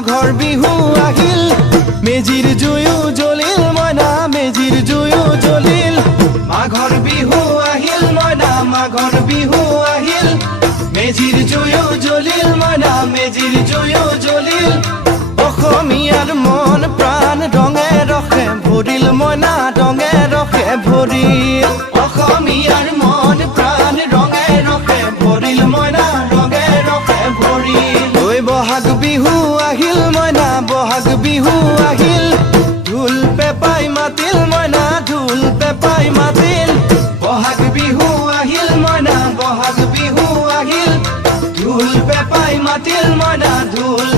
মাঘৰ বিহু আহিল মেজিৰ জুয়ো জ্বলিল মইনা মেজিৰ জুয়ো জ্বলিল মাঘৰ বিহু আহিল মইনা মাঘৰ বিহু আহিল মেজিৰ জুয়ো জ্বলিল মইনা মেজিৰ জুয়ো জ্বলিল অসমীয়াৰ মন প্ৰাণ ৰঙে ৰসে ভৰিল মইনা ৰঙে ৰসে ভৰিল অসমীয়াৰ মন প্ৰাণ ৰঙে ৰসে ভৰিল মইনা ৰঙে ৰসে ভৰিল ঐ বহাগ বিহু আহিল মইনা বহাগ বিহু আহিল ঢোল পেপাই মাতিল মইনা ঢোল পেপাই মাতিল বহাগ বিহু আহিল মইনা বহাগ বিহু আহিল ঢোল পেপাই মাতিল মইনা ঢোল